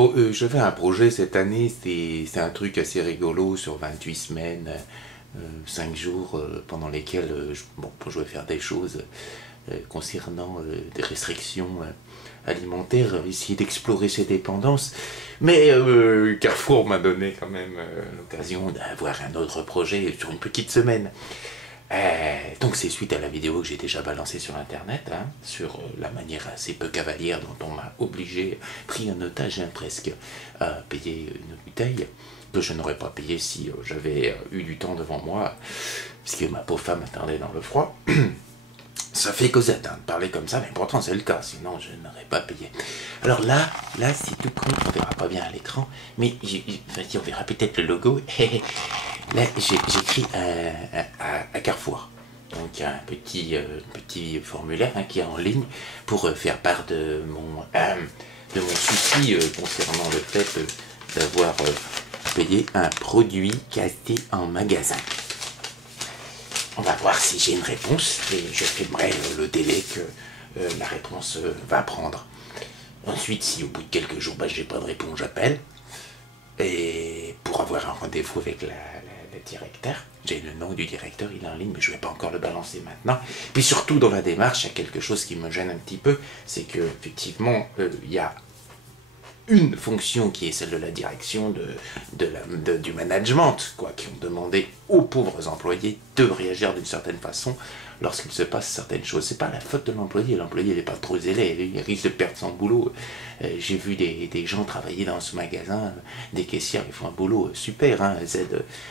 Bon, j'avais un projet cette année, c'est un truc assez rigolo sur 28 semaines, 5 jours pendant lesquels je vais faire des choses concernant des restrictions alimentaires, essayer d'explorer ses dépendances. Mais Carrefour m'a donné quand même l'occasion d'avoir un autre projet sur une petite semaine. Donc c'est suite à la vidéo que j'ai déjà balancée sur internet, hein, sur la manière assez peu cavalière dont on m'a obligé, pris en otage presque, à payer une bouteille que je n'aurais pas payé si j'avais eu du temps devant moi, puisque ma pauvre femme attendait dans le froid. Ça fait causette de parler comme ça, mais pourtant c'est le cas, sinon je n'aurais pas payé. Alors là c'est tout con, on verra pas bien à l'écran, mais on verra peut-être le logo. Là j'écris à Carrefour, donc un petit formulaire qui est en ligne pour faire part de mon souci concernant le fait d'avoir payé un produit cassé en magasin. On va voir si j'ai une réponse et je filmerai le délai que la réponse va prendre. Ensuite, si au bout de quelques jours, j'ai pas de réponse, j'appelle. Et pour avoir un rendez-vous avec le directeur, j'ai le nom du directeur, il est en ligne, mais je vais pas encore le balancer maintenant. Puis surtout, dans la démarche, il y a quelque chose qui me gêne un petit peu, c'est que effectivement, il y a une fonction qui est celle de la direction du management, qui ont demandé aux pauvres employés de réagir d'une certaine façon lorsqu'il se passe certaines choses. C'est pas la faute de l'employé n'est pas trop zélé, il risque de perdre son boulot. J'ai vu des gens travailler dans ce magasin, des caissières, ils font un boulot super, hein.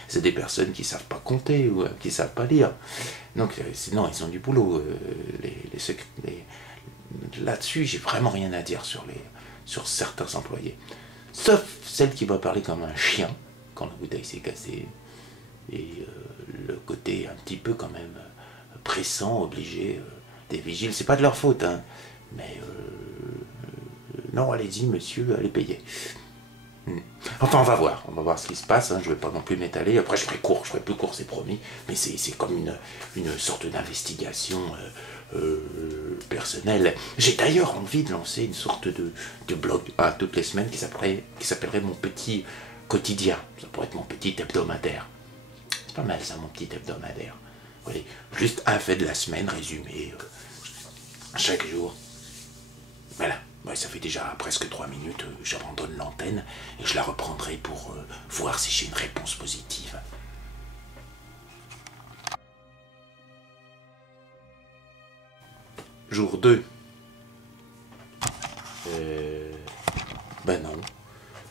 C'est des personnes qui savent pas compter ou qui savent pas lire. Donc sinon ils ont du boulot. Là-dessus, j'ai vraiment rien à dire sur certains employés. Sauf celle qui va parler comme un chien quand la bouteille s'est cassée. Et le côté un petit peu quand même pressant, obligé des vigiles. C'est pas de leur faute, hein. Mais non, allez-y, monsieur, allez payer. Enfin, on va voir ce qui se passe, hein. Je vais pas non plus m'étaler. Après, je ferai plus court, c'est promis. Mais c'est comme une sorte d'investigation personnelle. J'ai d'ailleurs envie de lancer une sorte de blog toutes les semaines qui s'appellerait Mon Petit Quotidien. Ça pourrait être mon petit hebdomadaire. C'est pas mal ça, mon petit hebdomadaire. Oui, juste un fait de la semaine résumé chaque jour. Voilà. Ouais, ça fait déjà presque 3 minutes, j'abandonne l'antenne et je la reprendrai pour voir si j'ai une réponse positive. Jour 2. Ben non.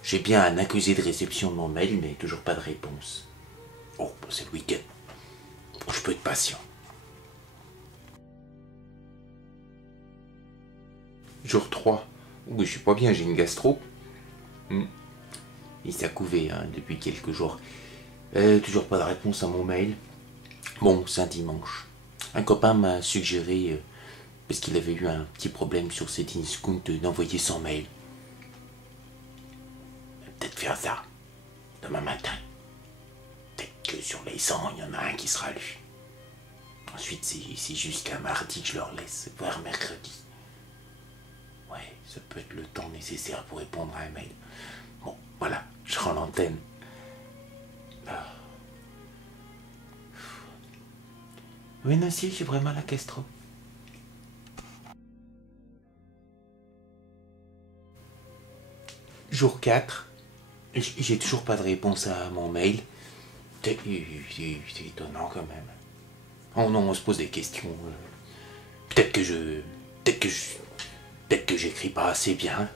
J'ai bien un accusé de réception de mon mail, mais toujours pas de réponse. Oh, c'est le week-end. Je peux être patient. Jour 3. Oui, je suis pas bien, j'ai une gastro. Il s'est couvé depuis quelques jours. Toujours pas de réponse à mon mail. Bon, c'est un dimanche. Un copain m'a suggéré, parce qu'il avait eu un petit problème sur ses discounts, d'envoyer son mail. Peut-être faire ça demain matin. Peut-être que sur les 100, il y en a un qui sera lu. Ensuite, c'est jusqu'à mardi que je leur laisse, voire mercredi. Ouais, ça peut être le temps nécessaire pour répondre à un mail. Bon, voilà, je rends l'antenne. Oui, non, si, j'ai vraiment la gastro. Jour 4. J'ai toujours pas de réponse à mon mail. C'est étonnant quand même. Oh non, on se pose des questions. Peut-être que j'écris pas assez bien.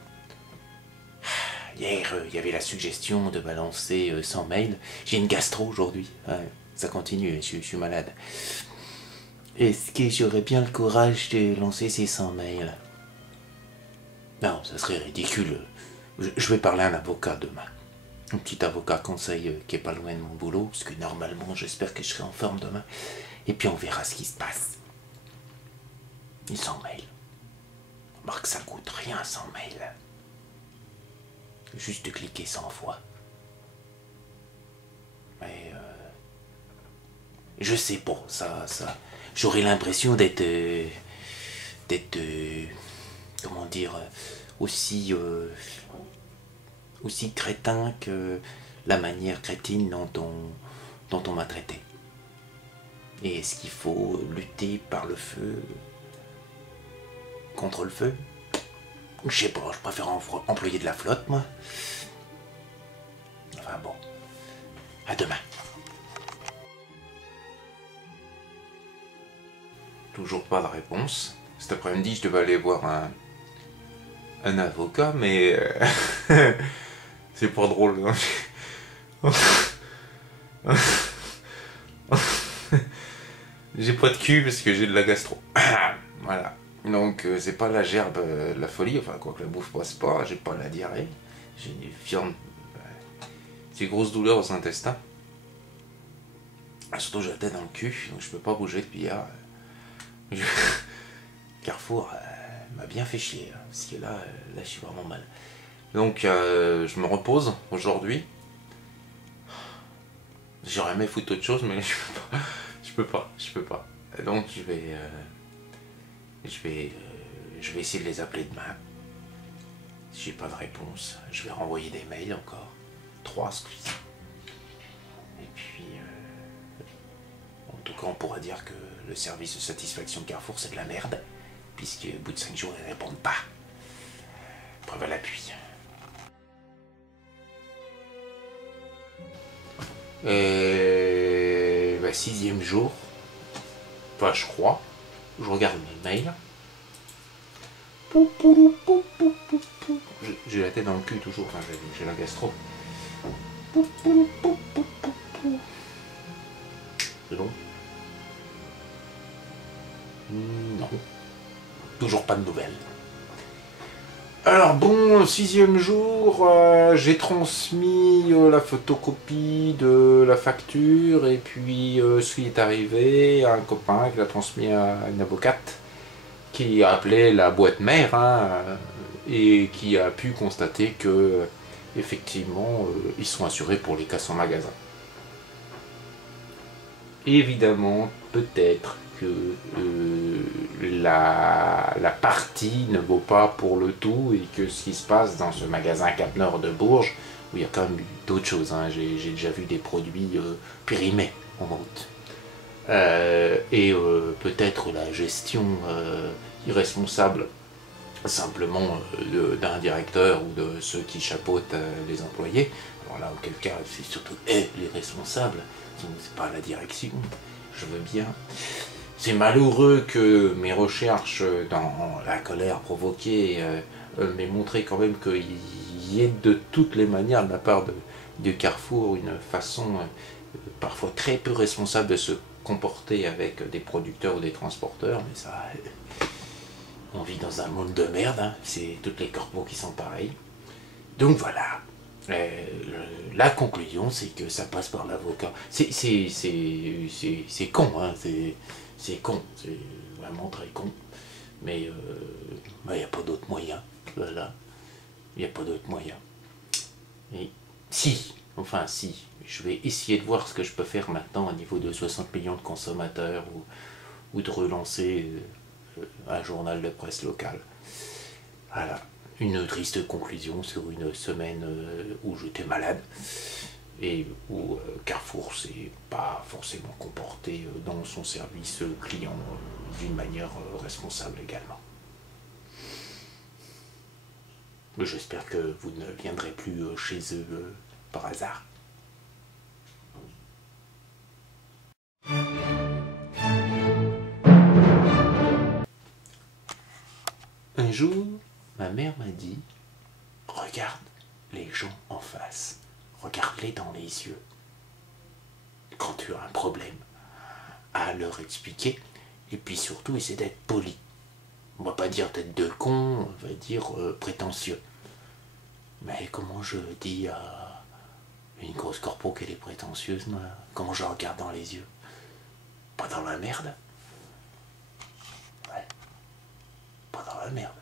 Hier, il y avait la suggestion de balancer 100 mails. J'ai une gastro aujourd'hui. Ouais, ça continue, je suis malade. Est-ce que j'aurais bien le courage de lancer ces 100 mails? Non, ça serait ridicule. Je vais parler à un avocat demain. Un petit avocat conseil qui est pas loin de mon boulot, parce que normalement, j'espère que je serai en forme demain. Et puis on verra ce qui se passe. 100 mails. Remarque, ça coûte rien 100 mails. Juste de cliquer 100 fois. Mais je sais pas, ça. J'aurais l'impression d'être comment dire, aussi aussi crétin que la manière crétine dont on m'a traité. Et est-ce qu'il faut lutter par le feu contre le feu? Je sais pas, je préfère employer de la flotte, moi. Enfin bon, à demain. Toujours pas de réponse. Cet après-midi, je devais aller voir un avocat, mais c'est pas drôle. J'ai pas de cul parce que j'ai de la gastro. Voilà. Donc c'est pas la gerbe, la folie, enfin quoi que la bouffe passe pas, j'ai pas la diarrhée. J'ai une viande. J'ai grosse douleur aux intestins. Surtout j'ai la tête dans le cul, donc je peux pas bouger depuis hier. Carrefour m'a bien fait chier, hein, parce que là je suis vraiment mal. Donc je me repose aujourd'hui. J'aurais aimé foutre autre chose, mais je peux pas. Donc je vais essayer de les appeler demain. Si j'ai pas de réponse, je vais renvoyer des mails encore. 3 ce-ci. Et puis en tout cas on pourra dire que le service de satisfaction Carrefour c'est de la merde, puisque au bout de 5 jours ils répondent pas. Preuve à l'appui. Et 6e jour, enfin je crois, je regarde mes mails. J'ai la tête dans le cul toujours, enfin, j'ai la gastro. C'est bon? Non. Toujours pas de nouvelles. Alors bon, 6e jour, j'ai transmis la photocopie de la facture et puis ce qui est arrivé à un copain qui l'a transmis à une avocate qui a appelé la boîte mère et qui a pu constater que effectivement ils sont assurés pour les casses en magasin. Évidemment, peut-être que la partie ne vaut pas pour le tout et que ce qui se passe dans ce magasin Cap Nord de Bourges, où il y a quand même d'autres choses, hein. J'ai déjà vu des produits périmés en vente. Et peut-être la gestion irresponsable simplement d'un directeur ou de ceux qui chapeautent les employés. Alors là, auquel cas, c'est surtout les responsables, c'est pas la direction, je veux bien. C'est malheureux que mes recherches dans la colère provoquée m'aient montré quand même qu'il y ait de toutes les manières de la part de Carrefour une façon parfois très peu responsable de se comporter avec des producteurs ou des transporteurs, mais ça, on vit dans un monde de merde, hein. C'est toutes les corpos qui sont pareils. Donc voilà, la conclusion c'est que ça passe par l'avocat. C'est con, hein. C'est con, c'est vraiment très con, mais il n'y a pas d'autre moyen, voilà, il n'y a pas d'autre moyen. Et si, je vais essayer de voir ce que je peux faire maintenant au niveau de 60 millions de consommateurs ou de relancer un journal de presse local. Voilà, une triste conclusion sur une semaine où j'étais malade et où Carrefour s'est pas forcément comporté dans son service client d'une manière responsable également. J'espère que vous ne viendrez plus chez eux par hasard. Un jour, ma mère m'a dit « Regarde les gens en face, regarde-les dans les yeux. Quand tu as un problème, à leur expliquer, et puis surtout essaie d'être poli. On va pas dire tête de con, on va dire prétentieux. Mais comment je dis à une grosse corpo qu'elle est prétentieuse, moi? Comment je la regarde dans les yeux? Pas dans la merde. Ouais. Pas dans la merde.